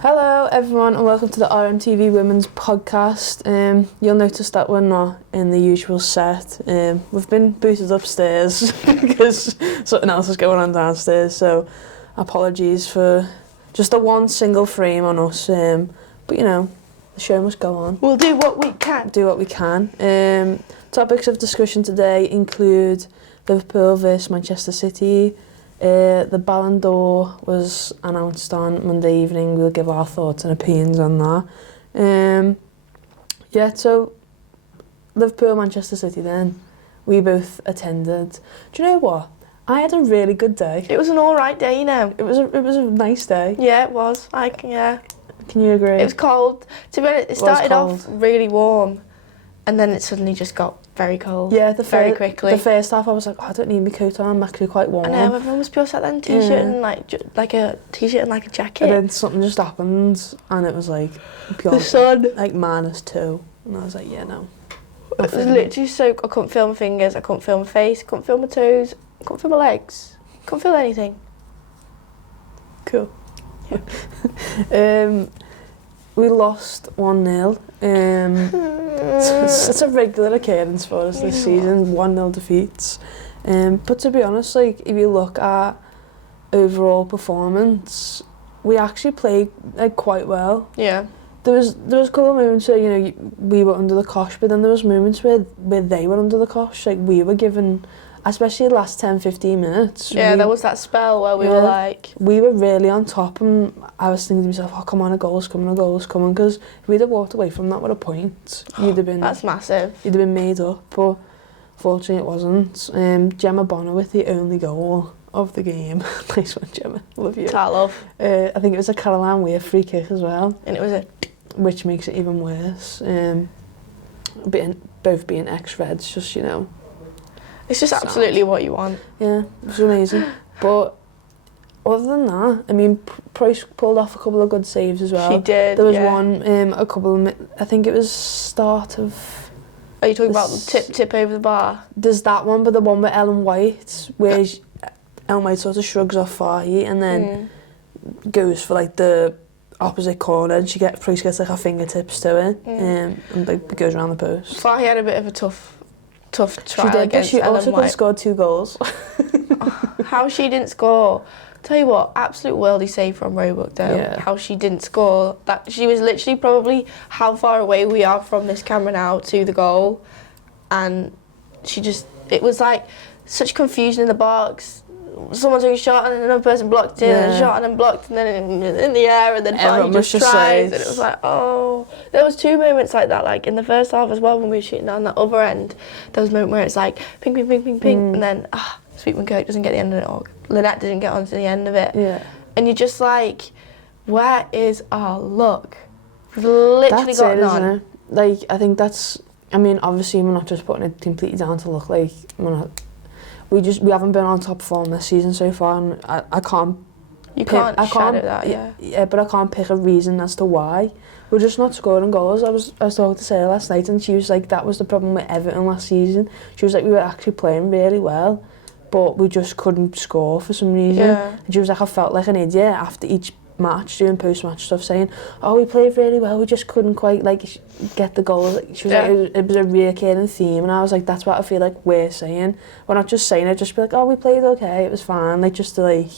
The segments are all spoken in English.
Hello everyone and welcome to the RMTV Women's Podcast. You'll notice that we're not in the usual set. We've been booted upstairs because something else is going on downstairs, so apologies for just the one single frame on us. But you know, the show must go on. We'll do what we can. Do what we can. Topics of discussion today include Liverpool versus Manchester City. The Ballon d'Or was announced on Monday evening. We'll give our thoughts and opinions on that. So Liverpool, Manchester City then. We both attended. Do you know what? I had a really good day. It was an alright day, you know. It was a nice day. Yeah, it was. Yeah. Can you agree? It was cold. To be honest, it started off really warm and then it suddenly just got very cold. Yeah, very quickly. The first half I was like, I don't need my coat on, I'm actually quite warm. I know, everyone was pure sat there in t-shirt and like a t-shirt and like a jacket. And then something just happened and it was like pure, the sun. like -2. And I was like, yeah, no. It was literally so, I couldn't feel my fingers, I couldn't feel my face, I couldn't feel my toes, I couldn't feel my legs, I couldn't feel anything. Cool. We lost 1-0. It's a regular occurrence for us this season, 1-0 defeats. But to be honest, like if you look at overall performance, we actually played quite well. Yeah. There was a couple of moments where, you know, we were under the cosh, but then there was moments where they were under the cosh. Like we were given, especially the last 10-15 minutes. Yeah, there was that spell where we were like... We were really on top and I was thinking to myself, oh, come on, a goal's coming, because if we'd have walked away from that with a point, you'd have been... That's massive. You'd have been made up, but fortunately it wasn't. Gemma Bonner with the only goal of the game. Nice one, Gemma. Love you. Ta love. I think it was a Caroline Weir free kick as well. And it was which makes it even worse. Both being ex-Reds, just, you know... It's just absolutely what you want. Yeah, it was amazing. But other than that, I mean, Price pulled off a couple of good saves as well. She did. There was one, a couple of, I think it was start of... Are you talking about the tip over the bar? There's that one, but the one with Ellen White, where Ellen White sort of shrugs off Fahy and then goes for like the opposite corner and Price gets like her fingertips to it and like goes around the post. Fahy had a bit of a tough trial. She did, against but she Ellen also could White. have scored 2 goals. How she didn't score. Tell you what, absolute worldly save from Roebuck though. Yeah. How she didn't score. That she was literally probably how far away we are from this camera now to the goal, and it was like such confusion in the box. Someone took a shot and then another person blocked it, and a shot and then blocked, and then in the air, and then finally just tries, and it was like, oh. There was 2 moments like that, like in the first half as well when we were shooting down that other end. There was a moment where it's like ping, ping, ping, ping, ping, and then Sweetman Kirk doesn't get the end of it, or Lynette didn't get onto the end of it. Yeah. And you're just like, where is our luck? We've literally got none. Isn't it? Like, I think that's, I mean, obviously we're not just putting it completely down to luck, like, we haven't been on top form this season so far, and I can't... You can't shadow that, yeah. Yeah, but I can't pick a reason as to why. We're just not scoring goals. I was talking to Sarah last night, and she was like, that was the problem with Everton last season. She was like, we were actually playing really well, but we just couldn't score for some reason. Yeah. And she was like, I felt like an idiot after each match, doing post-match stuff, saying, oh, we played really well, we just couldn't quite like get the goal. She was like, it was a reoccurring theme, and I was like, that's what I feel like we're saying. We're not just saying it, just be like, oh, we played okay, it was fine. Like, just to like,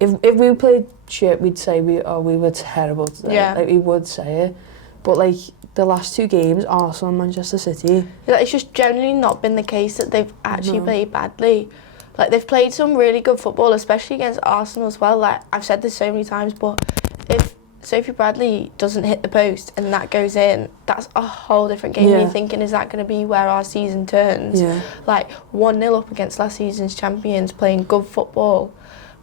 if we played shit, we'd say we were terrible today. Yeah. Like, we would say it. But like, the last 2 games, Arsenal and Manchester City. It's just generally not been the case that they've actually played badly. Like, they've played some really good football, especially against Arsenal as well. Like, I've said this so many times, but if Sophie Bradley doesn't hit the post and that goes in, that's a whole different game. You're thinking, is that going to be where our season turns? Yeah. Like, 1-0 up against last season's champions, playing good football.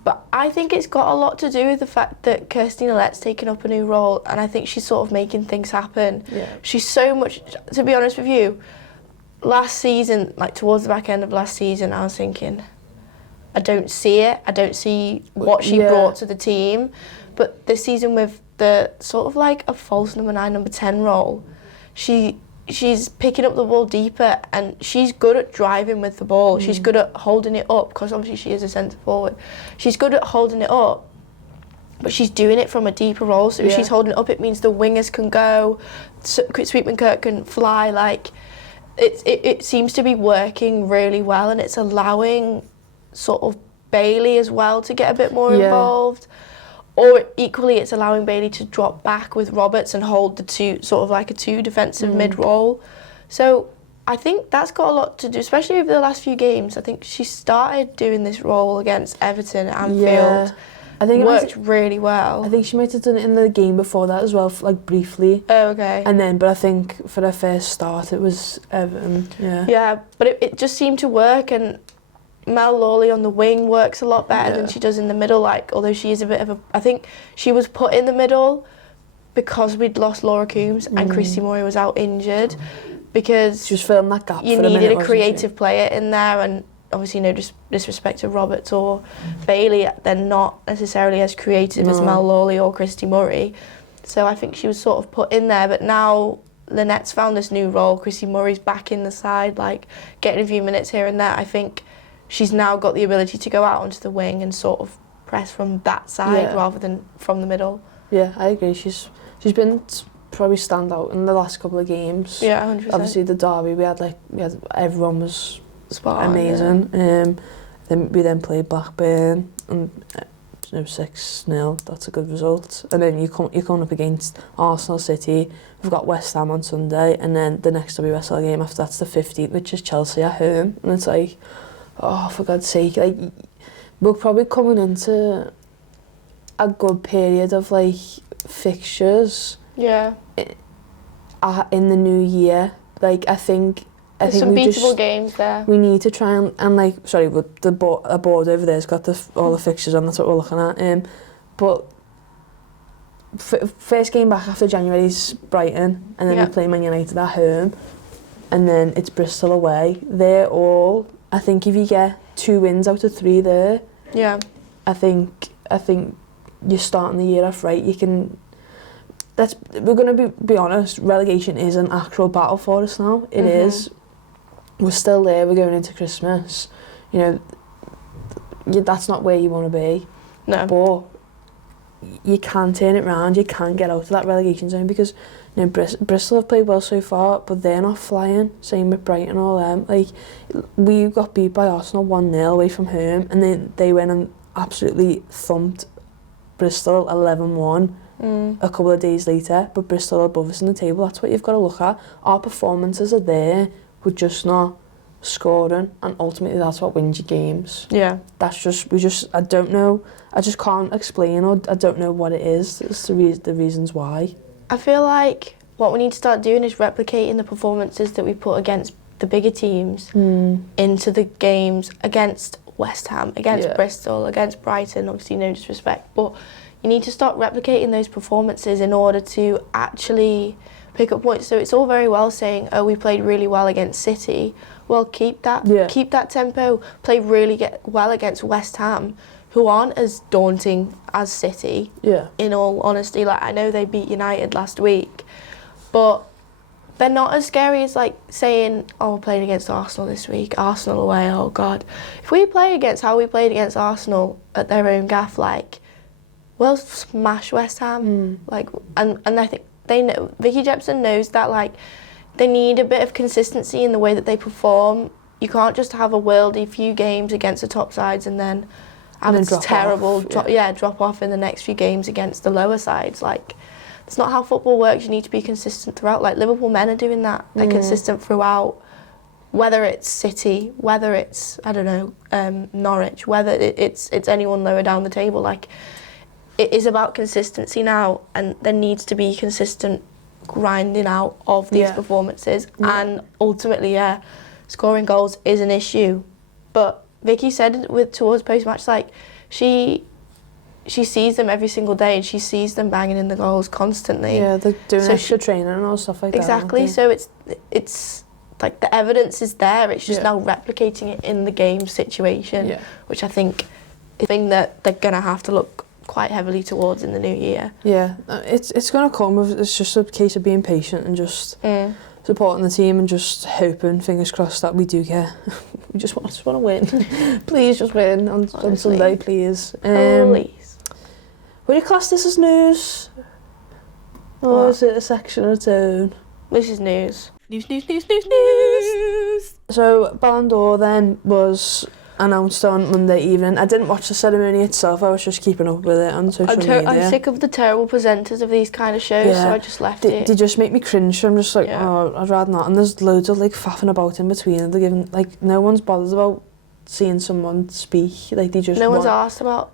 But I think it's got a lot to do with the fact that Kirsty Nollet's taken up a new role, and I think she's sort of making things happen. Yeah. She's so much, to be honest with you, last season, like towards the back end of last season, I was thinking, I don't see it. I don't see what she brought to the team. But this season with the sort of like a false number 9, number 10 role, she's picking up the ball deeper, and she's good at driving with the ball. She's good at holding it up, because obviously she is a centre forward. She's good at holding it up but she's doing it from a deeper role. So if she's holding it up, it means the wingers can go, Sweetman Kirk can fly. Like, it seems to be working really well, and it's allowing sort of Bailey as well to get a bit more involved. Or equally, it's allowing Bailey to drop back with Roberts and hold the two, sort of like a two defensive mid role. So I think that's got a lot to do, especially over the last few games. I think she started doing this role against Everton at Anfield. Yeah. I think it worked really well. I think she might have done it in the game before that as well, like briefly. Oh, okay. And then, but I think for her first start, it was Everton. Yeah. Yeah, but it just seemed to work, and Mel Lawley on the wing works a lot better than she does in the middle. Like, although she is a bit of a, I think she was put in the middle because we'd lost Laura Coombs and Christy Murray was out injured, because she was filling that gap. You needed a creative player in there, and obviously no disrespect to Roberts or Bailey, they're not necessarily as creative as Mel Lawley or Christy Murray. So I think she was sort of put in there, but now Lynette's found this new role. Christy Murray's back in the side, like getting a few minutes here and there. I think she's now got the ability to go out onto the wing and sort of press from that side rather than from the middle. Yeah, I agree. She's been probably stand out in the last couple of games. Yeah, 100%. Obviously the derby, we had everyone was spot on, amazing. Then we played Blackburn and 6-0. That's a good result. And then you're coming up against Arsenal, City. We've got West Ham on Sunday, and then the next WSL game after that's the 15th, which is Chelsea at home. And it's like, oh, for God's sake, like, we're probably coming into a good period of like fixtures. Yeah. In the new year, like I think some beatable games there. We need to try and like, sorry, but a board over there's got all the fixtures on. That's what we're looking at. But first game back after January's Brighton, and then we play Man United at home, and then it's Bristol away. They're all, I think, if you get 2 wins out of 3 there, I think you're starting the year off right. You can. We're going to be honest. Relegation is an actual battle for us now. It is. We're still there. We're going into Christmas. You know, that's not where you want to be. No. But you can turn it round. You can get out of that relegation zone, because you know Bristol have played well so far, but they're not flying. Same with Brighton and all them. Like, we got beat by Arsenal 1-0 away from home, and then they went and absolutely thumped Bristol 11-1. A couple of days later, but Bristol are above us in the table. That's what you've got to look at. Our performances are there, we're just not scoring, and ultimately that's what wins you games. Yeah. I don't know, I just can't explain, or I don't know what it is. It's the reasons why. I feel like what we need to start doing is replicating the performances that we put against the bigger teams into the games against West Ham, against Bristol, against Brighton. Obviously no disrespect, but you need to start replicating those performances in order to actually pick up points. So it's all very well saying, oh, we played really well against City. Well, keep that tempo. Play really well against West Ham, who aren't as daunting as City. Yeah. In all honesty, like, I know they beat United last week, but they're not as scary as like saying, oh, we're playing against Arsenal this week. Arsenal away, oh God. If we play against how we played against Arsenal at their own gaff, like, we'll smash West Ham. Like, and I think they know, Vicky Jepson knows that, like, they need a bit of consistency in the way that they perform. You can't just have a worldy few games against the top sides and then have a terrible drop off in the next few games against the lower sides. Like, it's not how football works. You need to be consistent throughout. Like, Liverpool men are doing that. They're consistent throughout, whether it's City, whether it's, I don't know, Norwich, whether it's anyone lower down the table. Like, it is about consistency now, and there needs to be consistent grinding out of these performances. And ultimately, scoring goals is an issue. But Vicky said towards post-match, like, she sees them every single day, and she sees them banging in the goals constantly. Yeah, they're doing extra training and all stuff like that. Exactly. So it's like the evidence is there. It's just now replicating it in the game situation, which I think is the thing that they're gonna have to look quite heavily towards in the new year. Yeah, it's going to come. It's just a case of being patient and just supporting the team and just hoping, fingers crossed, that we do get. We just want to win. Please just win on Sunday, please. Please. Would you class this as news? Or What? is it a section of its own? This is news. News. So, Ballon d'Or then was announced on Monday evening. I didn't watch the ceremony itself, I was just keeping up with it on social media. I'm sick of the terrible presenters of these kind of shows, so I just left it. They just make me cringe, so I'm just like, Yeah. oh, I'd rather not. And there's loads of like faffing about in between. They're giving, like, no one's bothered about seeing someone speak. Like, they just No one's want, asked about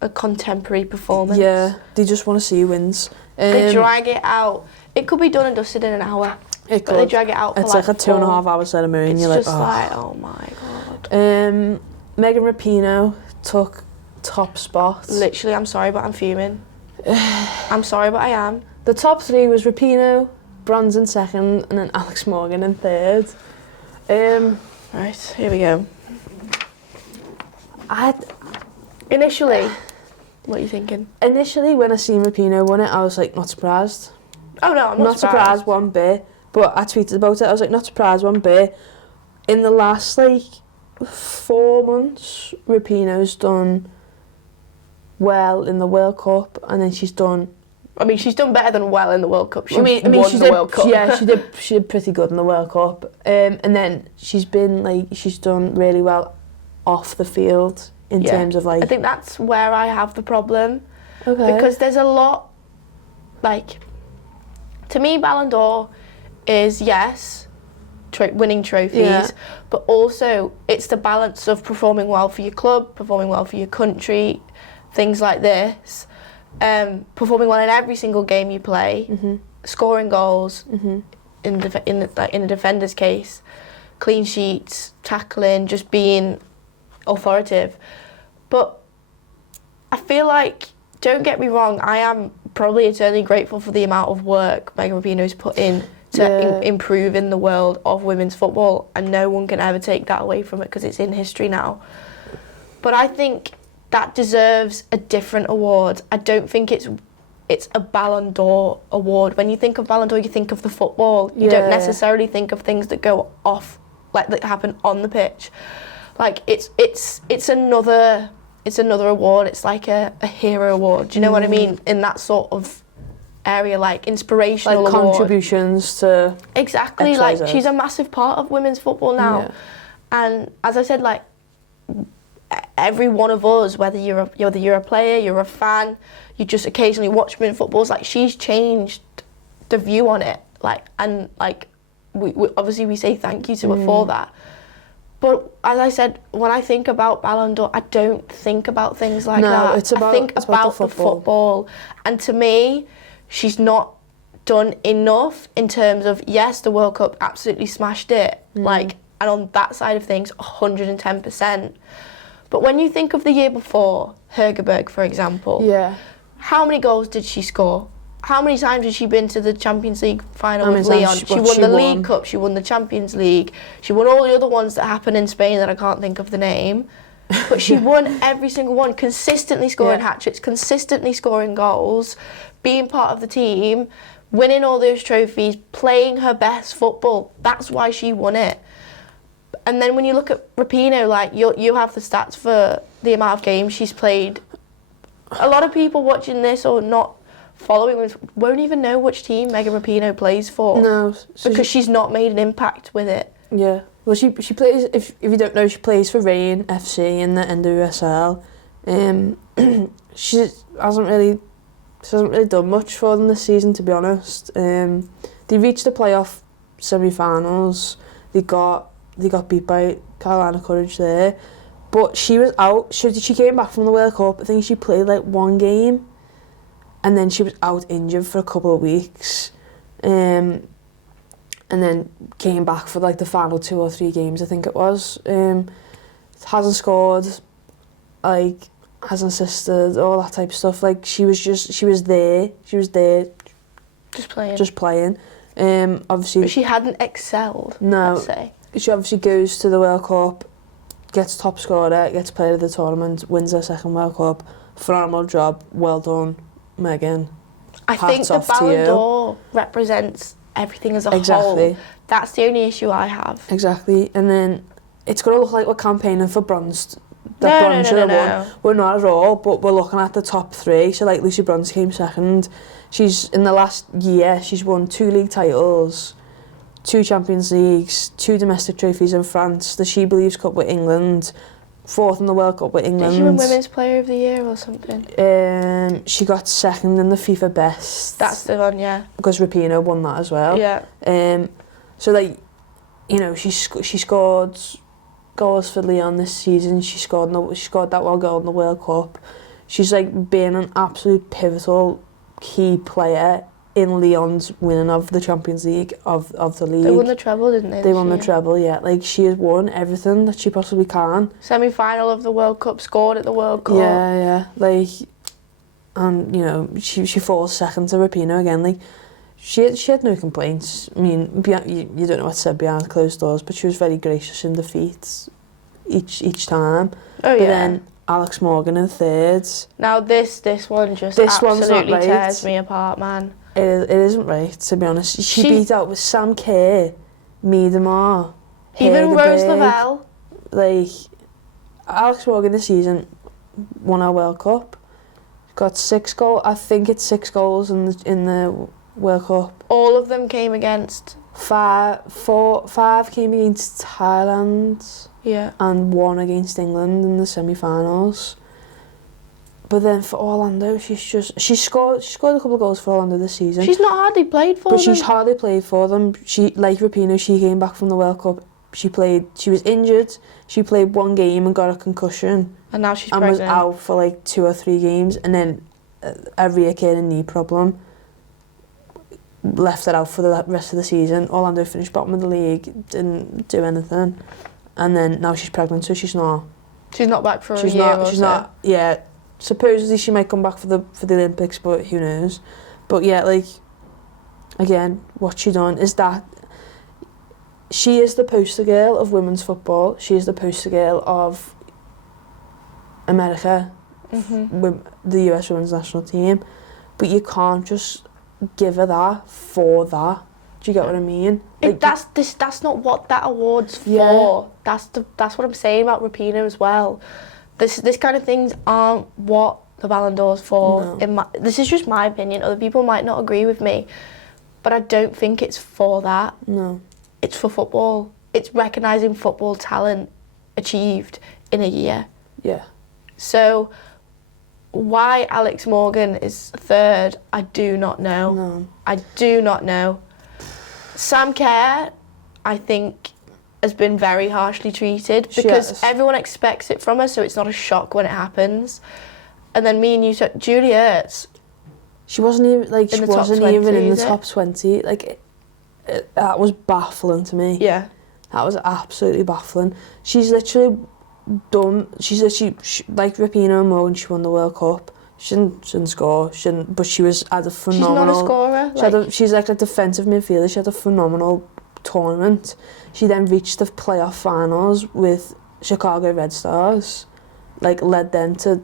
a contemporary performance. Yeah, they just want to see who wins. They drag it out. It could be done and dusted in an hour. It But they drag it out for It's like a 2.5 hour ceremony, and It's you're like, just like, oh my god. Megan Rapinoe took top spot. Literally, I'm sorry, but I'm fuming. I'm sorry, but I am. The top three was Rapinoe, Bronze in second, and then Alex Morgan in third. Right, here we go. I Initially, what are you thinking? Initially, when I seen Rapinoe won it, I was like, not surprised. Oh no, I'm Not surprised one bit. But I tweeted about it, I was like, not surprised one bit. In the last, like, 4 months, Rapinoe's done well in the World Cup, and then she's done... I mean, she's done better than well in the World Cup. She I mean, won she the did, World Cup. Yeah, she did pretty good in the World Cup. And then she's done really well off the field in terms of, like... I think that's where I have the problem. Okay. Because there's a lot, like... To me, Ballon d'Or is, yes, winning trophies, but also it's the balance of performing well for your club, performing well for your country, things like this, performing well in every single game you play, scoring goals, in the defender's case, clean sheets, tackling, just being authoritative. But I feel like, don't get me wrong, I am probably eternally grateful for the amount of work Megan Rapinoe's put in to improve in the world of women's football, and no one can ever take that away from it because it's in history now. But I think that deserves a different award. I don't think it's a Ballon d'Or award. When you think of Ballon d'Or, you think of the football. You don't necessarily think of things that go off, like that happen on the pitch. Like it's another award. It's like a hero award. Do you know what I mean? In that sort of area, like inspirational like award. contributions to Exactly. XYZ. Like she's a massive part of women's football now, and as I said, like every one of us, whether you're a player, you're a fan, you just occasionally watch women's footballs. Like she's changed the view on it. Like we obviously we say thank you to her for that. But as I said, when I think about Ballon d'Or, I don't think about things like that. I think about the football. And to me, she's not done enough in terms of, yes, the World Cup absolutely smashed it. Like, and on that side of things, 110%. But when you think of the year before, Hegerberg, for example, how many goals did she score? How many times has she been to the Champions League final with Leon? She won the League Cup, she won the Champions League, she won all the other ones that happen in Spain that I can't think of the name. But she won every single one, consistently scoring hat-tricks, consistently scoring goals, being part of the team, winning all those trophies, playing her best football. That's why she won it. And then when you look at Rapinoe, like you have the stats for the amount of games she's played. A lot of people watching this or not following won't even know which team Megan Rapinoe plays for. No, so because she's not made an impact with it. Yeah, well, she plays. If you don't know, she plays for Rain FC in the NWSL. She hasn't really done much for them this season, to be honest. They reached the playoff semi-finals. They got beat by Carolina Courage there, but she was out. She came back from the World Cup. I think she played like one game, and then she was out injured for a couple of weeks, and then came back for like the final 2 or 3 games, I think it was. Hasn't scored, like hasn't assisted, all that type of stuff. Like she was there, just playing. Obviously, but she hadn't excelled. No, I'd say. She obviously goes to the World Cup, gets top scorer, gets player of the tournament, wins her second World Cup. Phenomenal job, well done, Megan. I think the Ballon d'Or represents everything as a whole. That's the only issue I have. Exactly, and then it's going to look like we're campaigning for bronze Bronze should have won. No. We're not at all, but we're looking at the top 3. So like Lucy Bronze came second. She's in the last year she's won 2 league titles, 2 Champions Leagues, 2 domestic trophies in France, the She Believes Cup with England, 4th in the World Cup with England. Did she win Women's Player of the Year or something? She got 2nd in the FIFA Best. That's the one, yeah. Because Rapinoe won that as well. Yeah. So like, you know, she scored goals for Lyon this season. She scored that one goal in the World Cup. She's like been an absolute pivotal key player in Lyon's winning of the Champions League, of the league. They won the treble, didn't they? They won the treble, yeah. Like, she has won everything that she possibly can. Semi-final of the World Cup, scored at the World Cup. Yeah. Like, and, you know, she falls second to Rapinoe again. Like, she had no complaints. I mean, you don't know what said behind closed doors, but she was very gracious in defeat each time. Oh, yeah. But then Alex Morgan in 3rd. Now, this one just This one's not absolutely right. tears me apart, man. It isn't right, to be honest. She beat out with Sam Kerr, Miedemar, Even Rose Hegerberg. Lavelle. Like, Alex Morgan this season won our World Cup. Got 6 goals. I think it's 6 goals in the World Cup. All of them came against... 5 came against Thailand. Yeah. And 1 against England in the semi-finals. But then for Orlando, she scored a couple of goals for Orlando this season. She's not hardly played for them. But she's hardly played for them. She, like Rapinoe, she came back from the World Cup. She was injured. She played 1 game and got a concussion. And now she's pregnant. And pregnant. was out for like 2 or 3 games. And then a reoccurring knee problem left her out for the rest of the season. Orlando finished bottom of the league, didn't do anything. And then now she's pregnant, so she's not... She's not back for a year She's not, yeah. Supposedly she might come back for the Olympics, but who knows. But yeah, like, again, what she done is that she is the poster girl of women's football. She is the poster girl of America, the US women's national team. But you can't just give her that for that. Do you get what I mean? Like, that's not what that award's for. Yeah. That's what I'm saying about Rapinoe as well. This kind of things aren't what the Ballon d'Or's for. No. This is just my opinion. Other people might not agree with me, but I don't think it's for that. No. It's for football. It's recognising football talent achieved in a year. Yeah. So why Alex Morgan is 3rd, I do not know. No. I do not know. Sam Kerr, I think, has been very harshly treated because everyone expects it from her, so it's not a shock when it happens. And then me and you, Julie Ertz. She wasn't even like in the top 20. Like that was baffling to me. Yeah, that was absolutely baffling. She's literally done. She's literally like Rapinoe and Morgan. She won the World Cup. She didn't score. But she had a phenomenal. She's not a scorer. She's like a defensive midfielder. She had a phenomenal tournament. She then reached the playoff finals with Chicago Red Stars, like led them to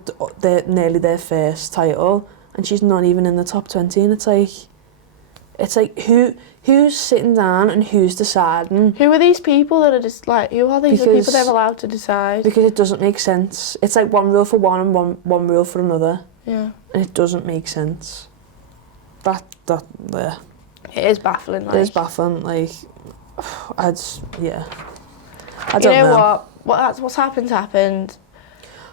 nearly their first title, and she's not even in the top 20. And it's like who's sitting down and who's deciding? Who are these people that are just like? Who are these people they're allowed to decide? Because it doesn't make sense. It's like one rule for one and one rule for another. Yeah, and it doesn't make sense. Yeah. It is baffling. It is baffling. Like, I don't know. You know what? What's happened. Like,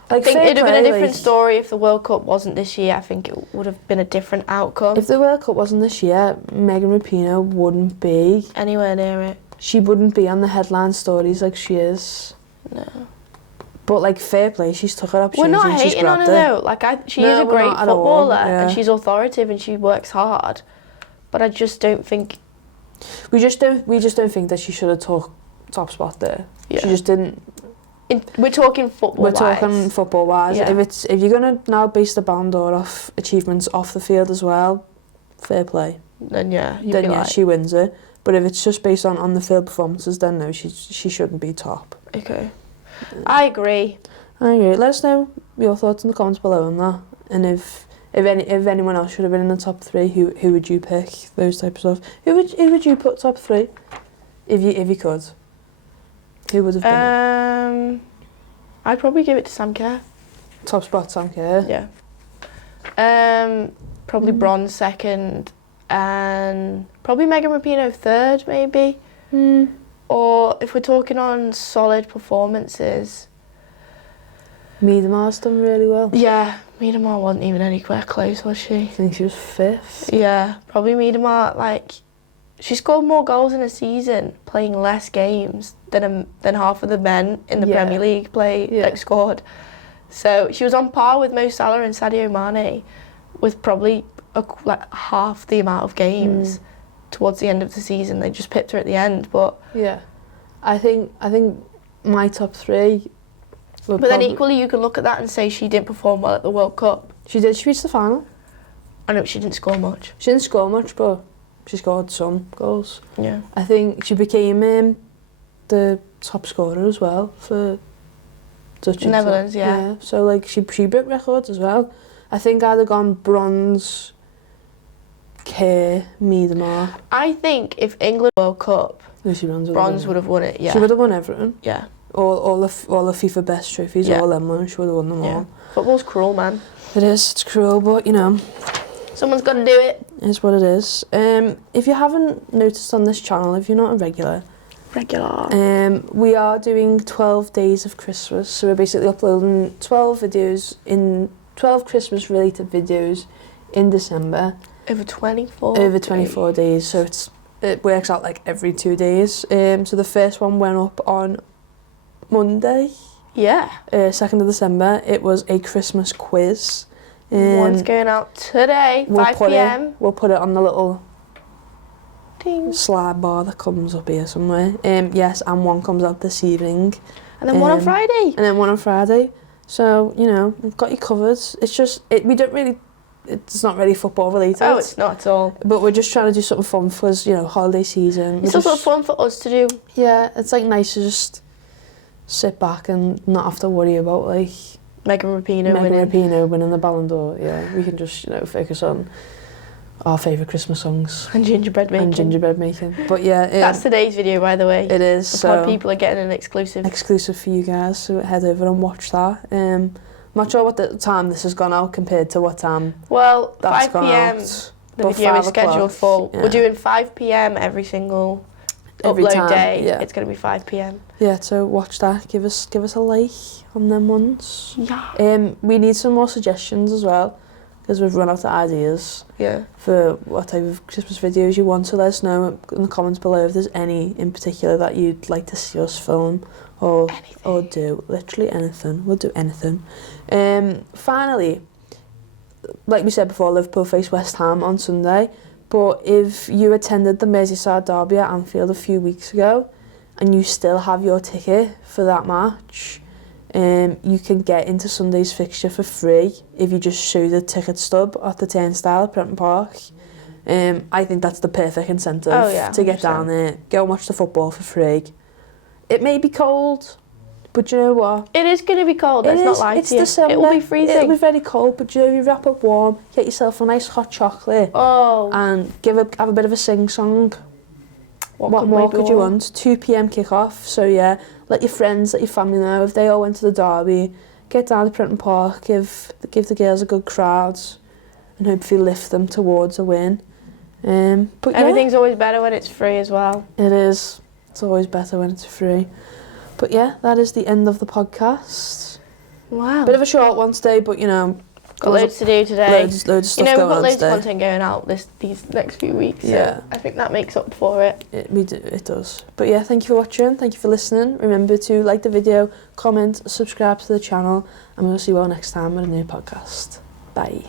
I think it'd have been a different like, story if the World Cup wasn't this year. I think it would have been a different outcome. If the World Cup wasn't this year, Megan Rapinoe wouldn't be anywhere near it. She wouldn't be on the headline stories like she is. No. But like, fair play, she's took her opportunity. We're not hating on her though. Like, she is a great footballer and she's authoritative and she works hard. But I just don't think. We just don't think that she should have took top spot there. Yeah. She just didn't. We're talking football. We're talking football wise. Yeah. If you're gonna now base the Ballon d'Or off achievements off the field as well, fair play. Then she wins it. But if it's just based on the field performances, then no, she shouldn't be top. Okay. I agree. Let us know your thoughts in the comments below on that. And if anyone else should have been in the top 3, who would you pick? Those types of stuff. Who would you put top 3? If you could. Who would have been? I'd probably give it to Sam Kerr. Top spot, Sam Kerr. Yeah. Probably bronze second, and probably Megan Rapinoe third, maybe. Or if we're talking on solid performances, Miedemar's done really well. yeah, Miedemar wasn't even anywhere close, was she? I think she was 5th. Yeah, probably Miedemar. Like, she scored more goals in a season playing less games than half of the men in the Premier League scored. So she was on par with Mo Salah and Sadio Mane, with probably half the amount of games towards the end of the season. They just pipped her at the end, but yeah, I think my top 3. But then equally, you can look at that and say she didn't perform well at the World Cup. She did. She reached the final. I know she didn't score much. She didn't score much, but she scored some goals. Yeah. I think she became the top scorer as well for Dutch Netherlands. Yeah. So like she broke records as well. I think I'd have gone bronze, Kerr, Miedemar. I think if England World Cup, Lucy Bronze would have won it. Yeah. She would have won everything. Yeah. All the FIFA best trophies, all them ones, she would have won them all. Football's cruel, man. It is, it's cruel, but you know. Someone's got to do it. It's what it is. If you haven't noticed on this channel, if you're not a regular, we are doing 12 days of Christmas. So we're basically uploading 12 Christmas related videos in December. Over 24 days. So it works out like every 2 days. So the first one went up on Monday. Yeah. 2nd of December. It was a Christmas quiz. One's going out today, 5 p.m. We'll put it on the little Ding. slide bar that comes up here somewhere. Yes, and one comes out this evening. And then one on Friday. And then one on Friday. So, you know, we've got you covered. It's just, it's not really football related. Oh, it's not at all. But we're just trying to do something fun for us, you know, holiday season. It's also fun for us to do. Yeah, it's like nice to just sit back and not have to worry about like Megan Rapinoe winning the Ballon d'Or. Yeah, we can just, you know, focus on our favourite Christmas songs. And gingerbread making. But yeah. That's today's video, by the way. It is. The so pod people are getting an exclusive. Exclusive for you guys, so head over and watch that. I'm not sure what the time this has gone out compared to what time. Well, that's 5 p.m. The video is scheduled for. Yeah. We're doing 5 p.m. every single upload day. Yeah. It's going to be 5 p.m. Yeah, so watch that. Give us a like on them ones. Yeah. We need some more suggestions as well, because we've run out of ideas. Yeah. For what type of Christmas videos you want. So let us know in the comments below if there's any in particular that you'd like to see us film or do. Literally anything. We'll do anything. Finally, like we said before, Liverpool face West Ham on Sunday. But if you attended the Merseyside derby at Anfield a few weeks ago and you still have your ticket for that match, you can get into Sunday's fixture for free if you just show the ticket stub at the turnstile at Prenton Park. I think that's the perfect incentive to get 100%. Down there, go and watch the football for free. It may be cold, but you know what? It is going to be cold, let's not lie to you. December. It will be freezing. It'll be very cold, but you know, you wrap up warm, get yourself a nice hot chocolate, and have a bit of a sing-song. What more could you want? 2 p.m. kick-off, so yeah, let your friends, let your family know. If they all went to the derby, get down to Prenton Park, give the girls a good crowd, and hopefully lift them towards a win. But everything's always better when it's free as well. It is. It's always better when it's free. But yeah, that is the end of the podcast. Wow. Bit of a short one today, but you know, got loads to do today. Loads of stuff going on today. We've got loads of content going out these next few weeks. Yeah. So I think that makes up for it. It does. But yeah, thank you for watching. Thank you for listening. Remember to like the video, comment, subscribe to the channel, and we'll see you all next time with a new podcast. Bye.